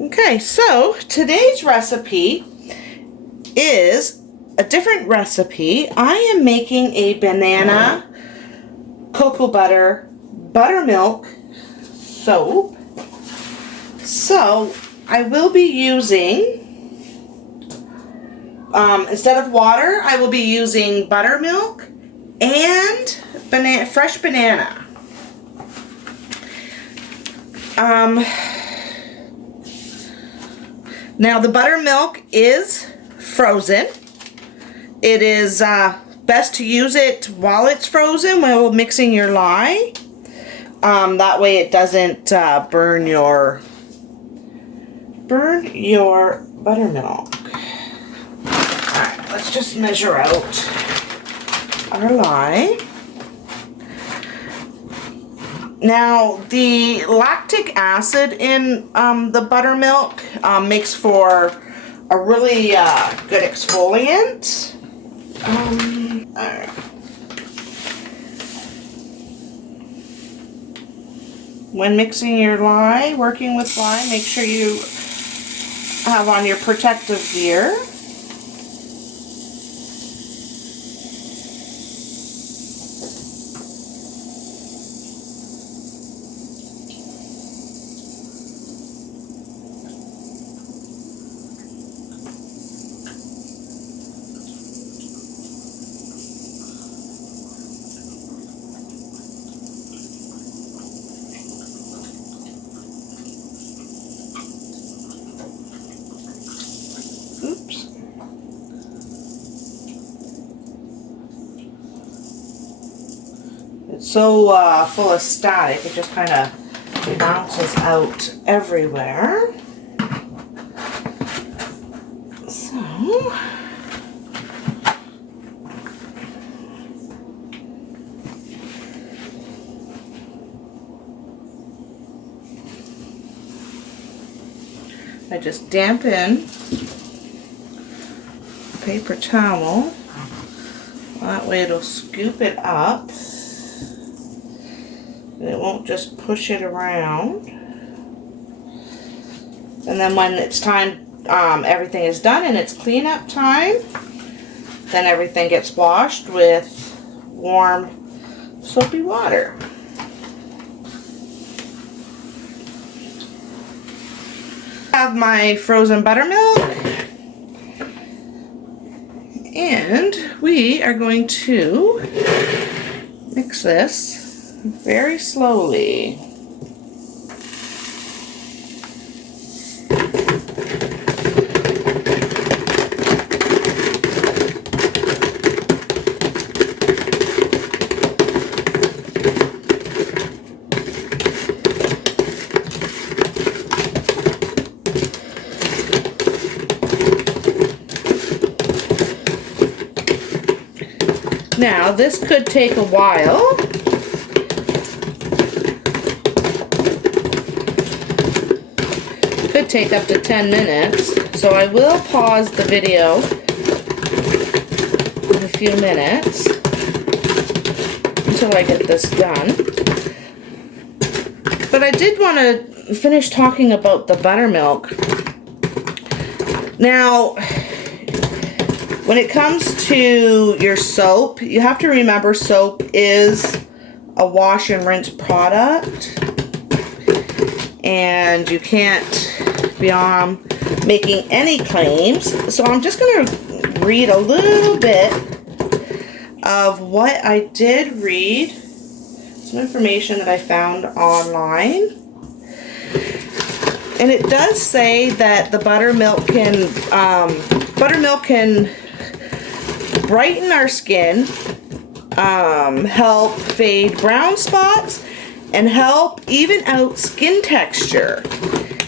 Okay, so today's recipe is a different recipe. I am making a banana cocoa butter buttermilk soap. So I will be using, instead of water, I will be using buttermilk and fresh banana. Now the buttermilk is frozen. It is best to use it while it's frozen while mixing your lye. That way it doesn't burn your buttermilk. Alright, let's just measure out our lye. Now, the lactic acid in the buttermilk makes for a really good exfoliant. Alright. When mixing your lye, working with lye, make sure you have on your protective gear. Oops. It's so full of static, it just kind of bounces out everywhere. So, I just dampen paper towel. That way it'll scoop it up. And it won't just push it around. And then when it's time, everything is done and it's cleanup time, then everything gets washed with warm soapy water. I have my frozen buttermilk. And we are going to mix this very slowly. Now, this could take a while. Could take up to 10 minutes. So I will pause the video in a few minutes until I get this done. But I did want to finish talking about the buttermilk. Now, when it comes to your soap, you have to remember soap is a wash and rinse product. And you can't be making any claims. So I'm just going to read a little bit of what I did read. Some information that I found online. And it does say that the buttermilk can brighten our skin, help fade brown spots, and help even out skin texture.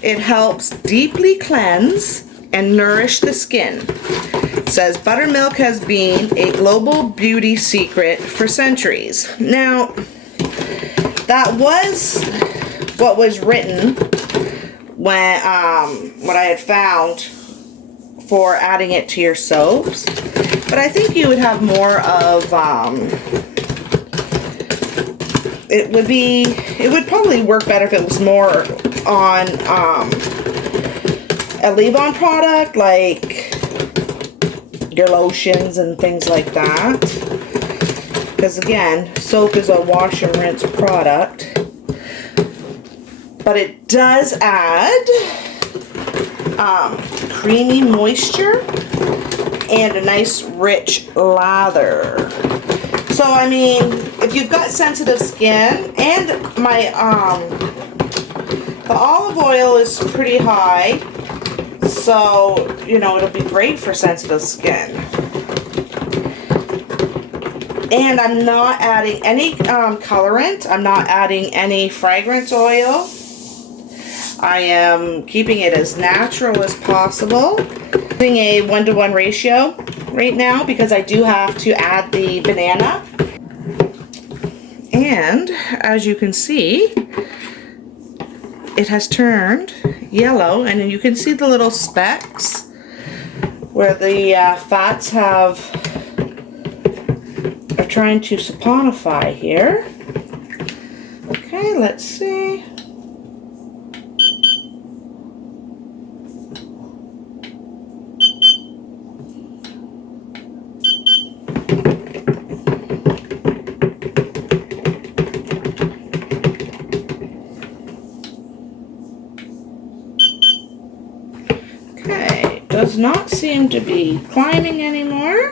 It helps deeply cleanse and nourish the skin. It says buttermilk has been a global beauty secret for centuries. Now, that was what was written when what I had found for adding it to your soaps. But I think you would have more of, it would probably work better if it was more on a leave-on product like your lotions and things like that. Because again, soap is a wash and rinse product. But it does add creamy moisture and a nice rich lather. So I mean, if you've got sensitive skin, and my the olive oil is pretty high, so you know it'll be great for sensitive skin. And I'm not adding any colorant. I'm not adding any fragrance oil. I am keeping it as natural as possible. Using a 1-to-1 ratio right now because I do have to add the banana. And as you can see, it has turned yellow, and then you can see the little specks where the fats are trying to saponify here. Okay, let's see. Does not seem to be climbing anymore.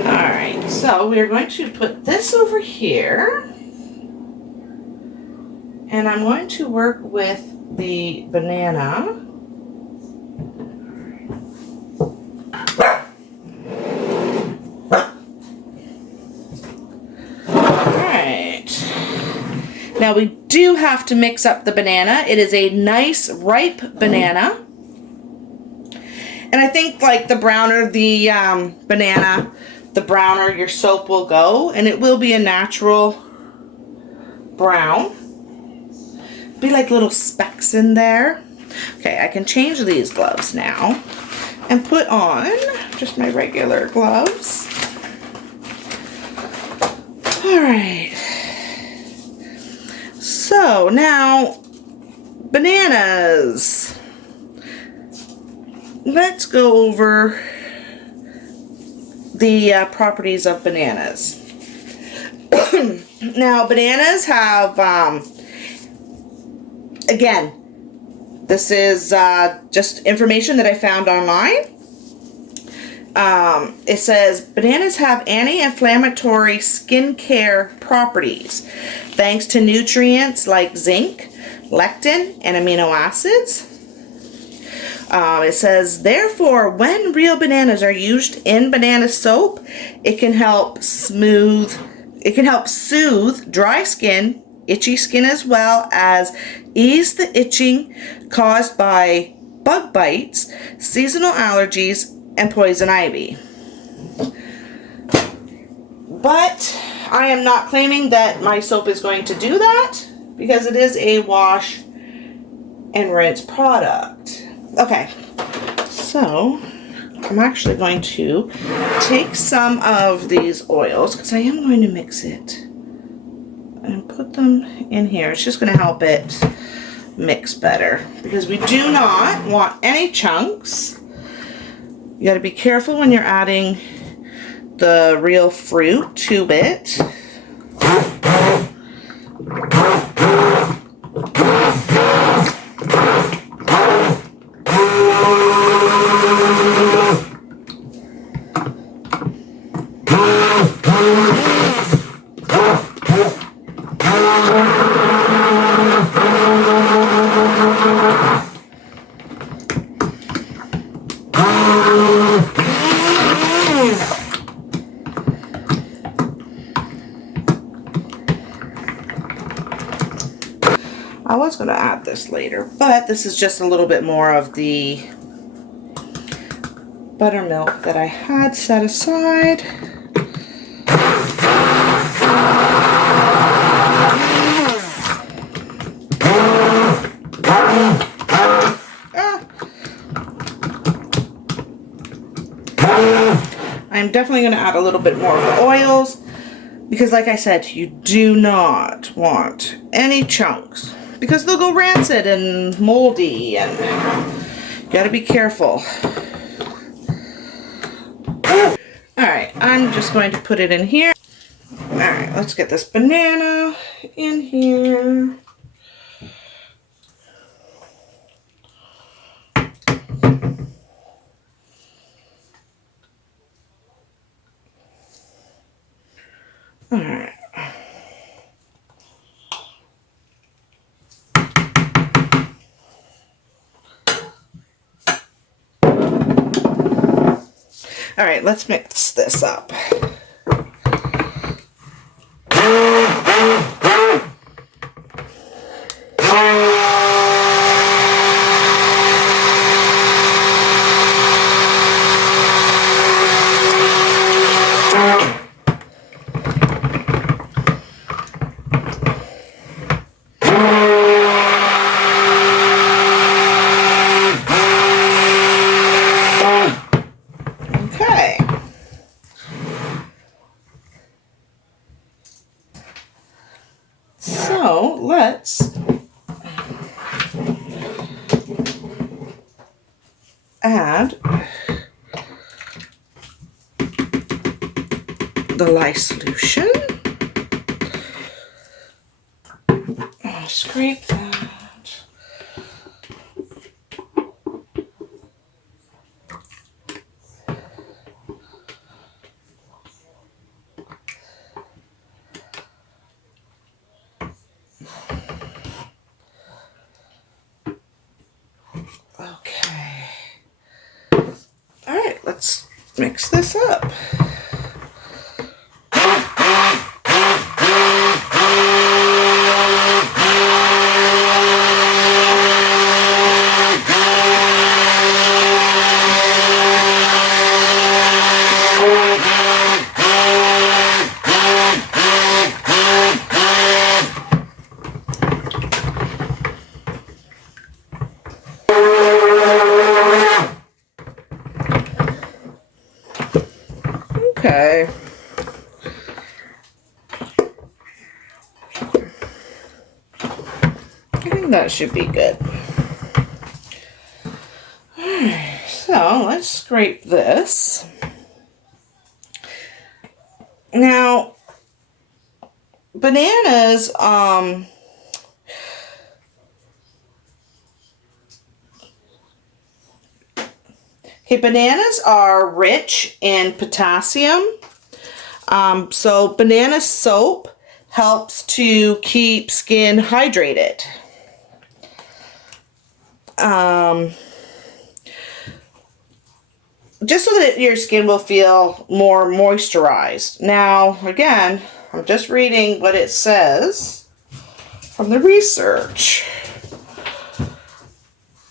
Alright, so we're going to put this over here. And I'm going to work with the banana. Now we do have to mix up the banana. It is a nice ripe banana. And I think like the browner the banana, the browner your soap will go. And it will be a natural brown. Be like little specks in there. Okay, I can change these gloves now. And put on just my regular gloves. Alright. So now, bananas. Let's go over the properties of bananas. Now, bananas have, again, this is just information that I found online. It says bananas have anti-inflammatory skincare properties thanks to nutrients like zinc, lectin, and amino acids. It says, therefore, when real bananas are used in banana soap, it can help soothe dry skin, itchy skin, as well as ease the itching caused by bug bites, seasonal allergies, and poison ivy. But I am not claiming that my soap is going to do that because it is a wash and rinse product. Okay, so I'm actually going to take some of these oils because I am going to mix it and put them in here. It's just going to help it mix better because we do not want any chunks. You got to be careful when you're adding the real fruit to it. I was going to add this later, but this is just a little bit more of the buttermilk that I had set aside. I'm definitely going to add a little bit more of the oils Because like I said, you do not want any chunks because they'll go rancid and moldy, and you gotta be careful. Alright, I'm just going to put it in here. Alright, let's get this banana in here. Alright. Alright, let's mix this up. So let's add the lye solution. I'll scrape that. Okay. All right, let's mix this up. Okay. I think that should be good. Alright, so let's scrape this. Now, bananas, okay, bananas are rich in potassium. So banana soap helps to keep skin hydrated. Just so that your skin will feel more moisturized. Now, again, I'm just reading what it says from the research.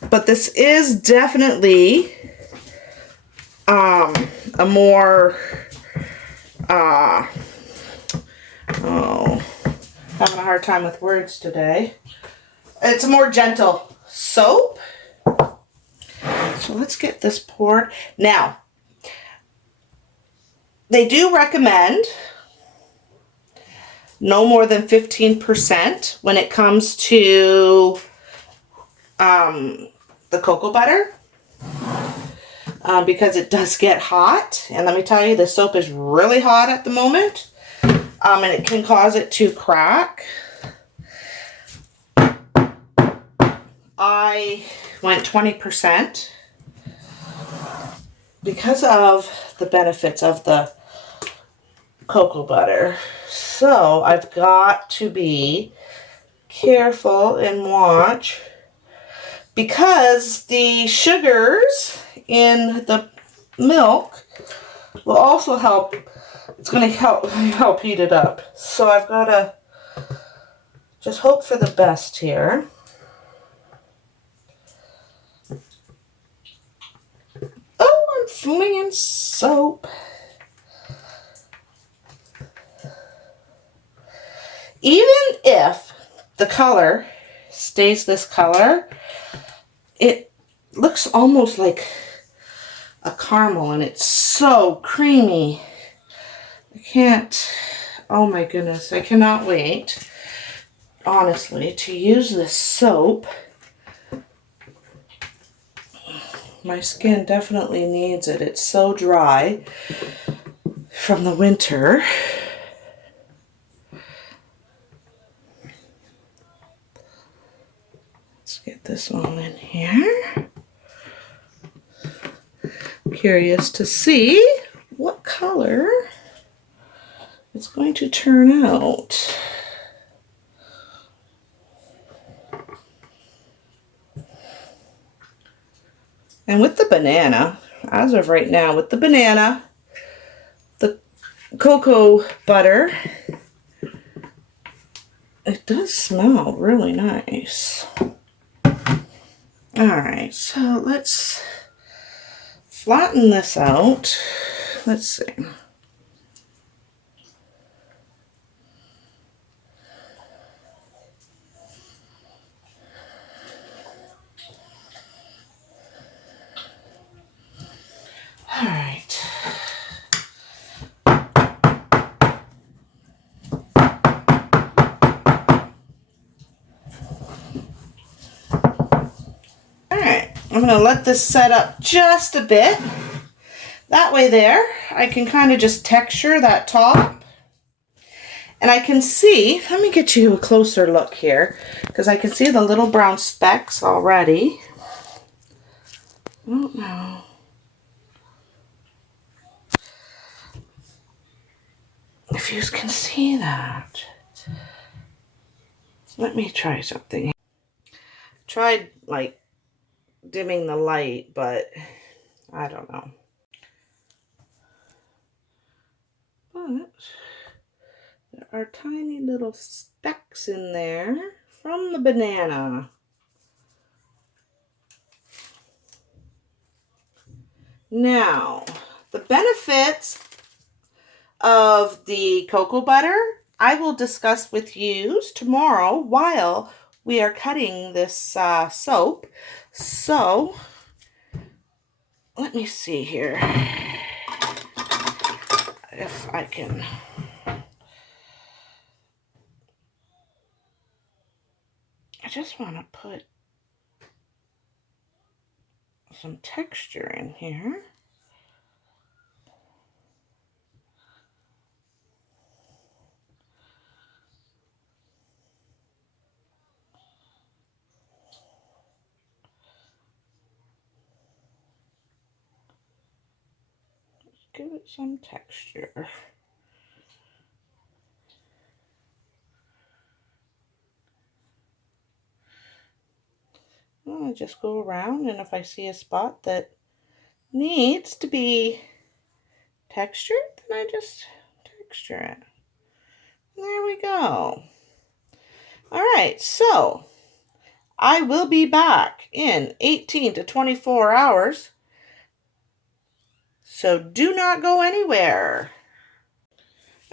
But this is definitely a more, having a hard time with words today. It's a more gentle soap. So let's get this poured. Now, they do recommend no more than 15% when it comes to the cocoa butter. Because it does get hot. And let me tell you, the soap is really hot at the moment. And it can cause it to crack. I went 20% because of the benefits of the cocoa butter. So I've got to be careful and watch, because the sugars in the milk will also help. It's going to help heat it up. So I've got to just hope for the best here. Oh, I'm flinging soap. Even if the color stays this color, it looks almost like a caramel, and it's so creamy. Oh my goodness, I cannot wait, honestly, to use this soap. My skin definitely needs it. It's so dry from the winter. Let's get this one in here. Curious to see what color it's going to turn out. And with the banana, as of right now, with the banana, the cocoa butter, it does smell really nice. Alright, so let's flatten this out. Let's see. Alright. Alright, I'm going to let this set up just a bit. That way there, I can kind of just texture that top. And I can see, let me get you a closer look here, because I can see the little brown specks already. I don't know. If you can see that. Let me try something. Tried like dimming the light, but I don't know. But there are tiny little specks in there from the banana. Now, the benefits of the cocoa butter I will discuss with you tomorrow while we are cutting this soap. So, let me see here if I can. I just want to put some texture in here. Give it some texture. I just go around, and if I see a spot that needs to be textured, then I just texture it. There we go. All right, so I will be back in 18 to 24 hours. So do not go anywhere.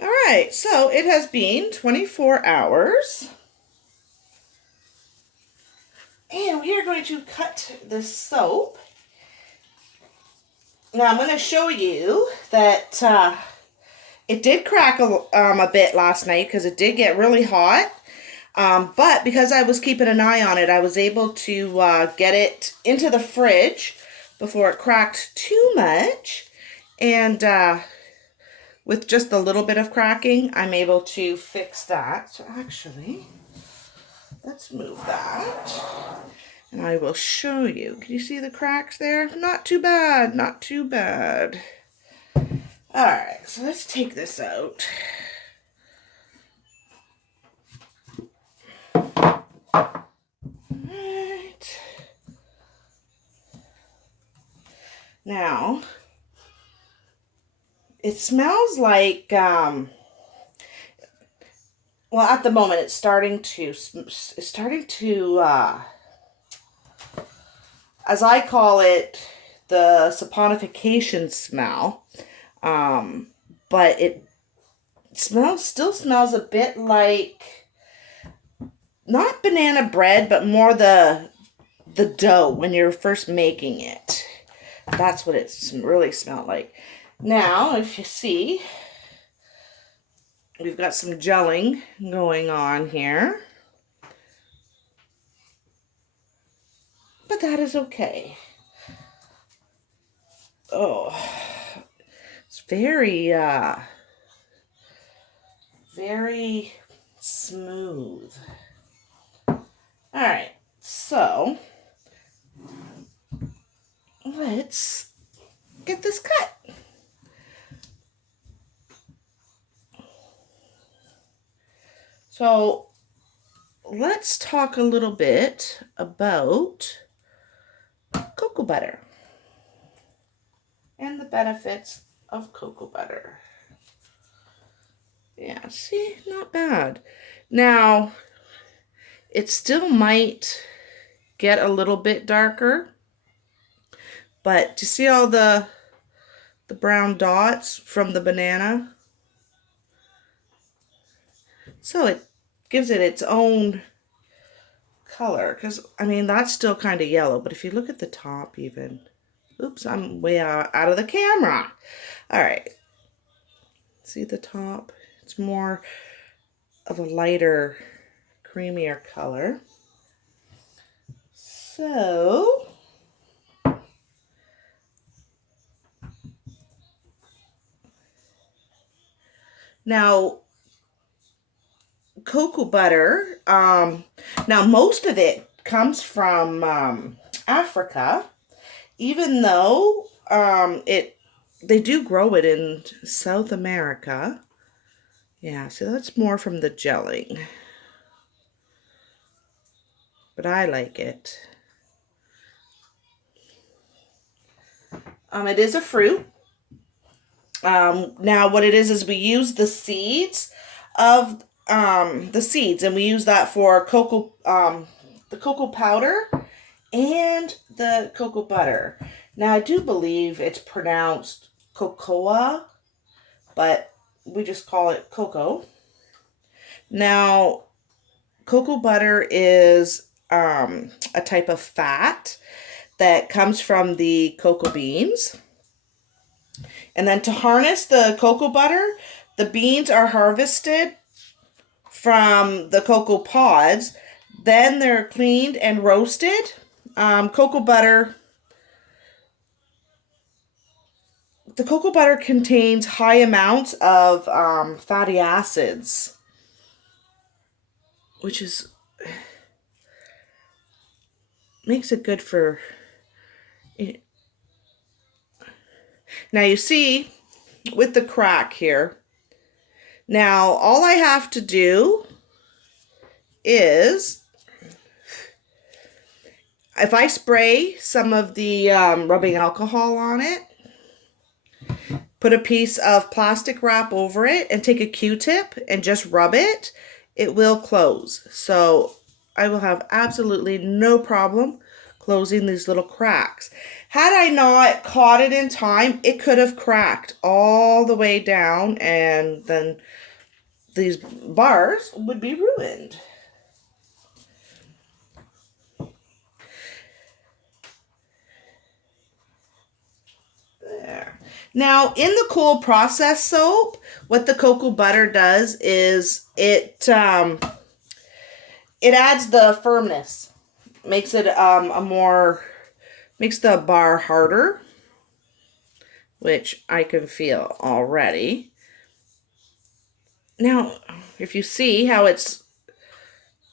All right, so it has been 24 hours. And we are going to cut this soap. Now I'm going to show you that it did crack a bit last night because it did get really hot. But because I was keeping an eye on it, I was able to get it into the fridge before it cracked too much. And with just a little bit of cracking, I'm able to fix that. So actually, let's move that. And I will show you. Can you see the cracks there? Not too bad, not too bad. All right, so let's take this out. Right. Now, it smells like, well, at the moment it's starting to, as I call it, the saponification smell. But it still smells a bit like, not banana bread, but more the dough when you're first making it. That's what it really smelled like. Now, if you see, we've got some gelling going on here. But that is okay. Oh, it's very, very smooth. All right, so let's get this cut. So let's talk a little bit about cocoa butter and the benefits of cocoa butter. Yeah, see, not bad. Now, it still might get a little bit darker, but do you see all the brown dots from the banana? So it gives it its own color, because I mean that's still kind of yellow, but if you look at the top even, oops, I'm way out of the camera. All right, see the top? It's more of a lighter, creamier color. So now cocoa butter, now most of it comes from Africa, even though they do grow it in South America. Yeah, so that's more from the gelling. But I like it. It is a fruit. Now what it is we use the seeds of and we use that for cocoa, the cocoa powder and the cocoa butter. Now I do believe it's pronounced cocoa, but we just call it cocoa. Now, cocoa butter is a type of fat that comes from the cocoa beans. And then to harness the cocoa butter, the beans are harvested from the cocoa pods. Then they're cleaned and roasted. Cocoa butter, the cocoa butter contains high amounts of fatty acids, which is makes it good for. Now you see with the crack here, now all I have to do is, if I spray some of the rubbing alcohol on it, put a piece of plastic wrap over it and take a Q-tip and just rub it, it will close. So I will have absolutely no problem closing these little cracks. Had I not caught it in time, it could have cracked all the way down and then these bars would be ruined. There. Now, in the cold process soap, what the cocoa butter does is it adds the firmness, makes it makes the bar harder, which I can feel already. Now, if you see how it's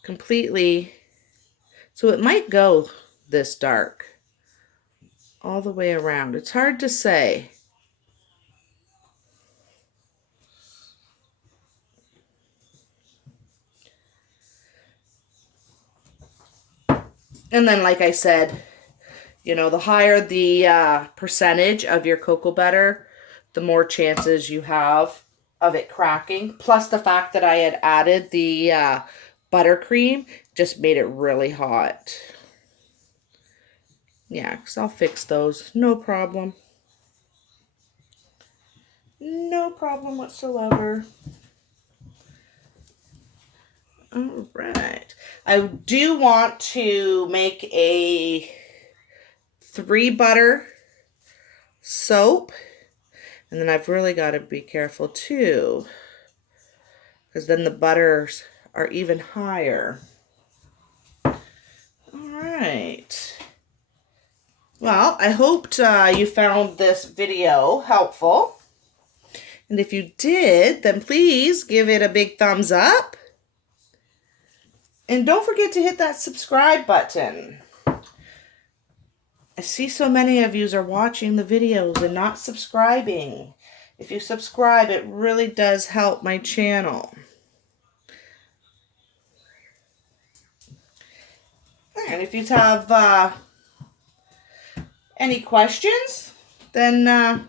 completely, so it might go this dark all the way around. It's hard to say. And then, like I said, you know, the higher the percentage of your cocoa butter, the more chances you have of it cracking. Plus the fact that I had added the buttercream just made it really hot. Yeah, because I'll fix those. No problem. No problem whatsoever. All right. I do want to make a 3 butter soap. And then I've really got to be careful too because then the butters are even higher. All right. Well, I hoped you found this video helpful. And if you did, then please give it a big thumbs up. And don't forget to hit that subscribe button. I see so many of you are watching the videos and not subscribing. If you subscribe, it really does help my channel. And if you have any questions, then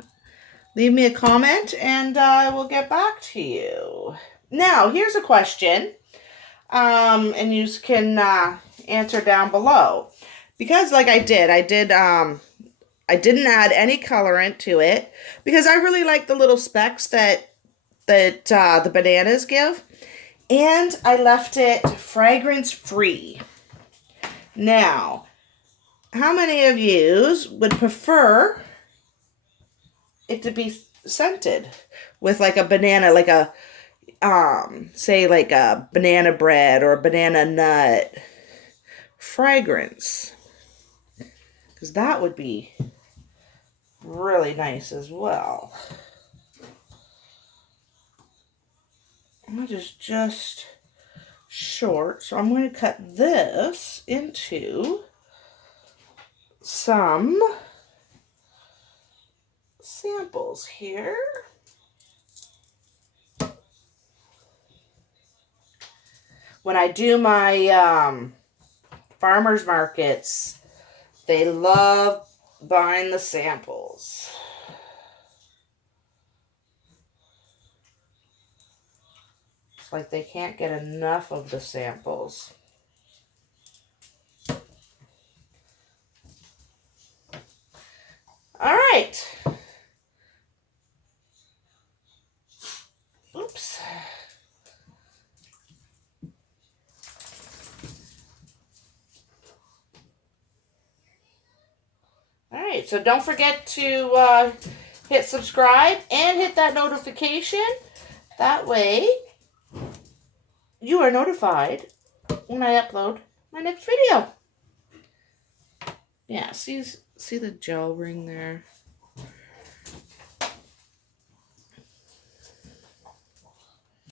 leave me a comment and I will get back to you. Now, here's a question, and you can answer down below. Because like I didn't add any colorant to it because I really like the little specks that the bananas give, and I left it fragrance free. Now, how many of you would prefer it to be scented with like a banana, like a say like a banana bread or a banana nut fragrance? Because that would be really nice as well. That is just short, so I'm going to cut this into some samples here. When I do my farmers markets, they love buying the samples. It's like they can't get enough of the samples. All right. Oops. All right, so don't forget to hit subscribe and hit that notification. That way, you are notified when I upload my next video. Yeah, see the gel ring there?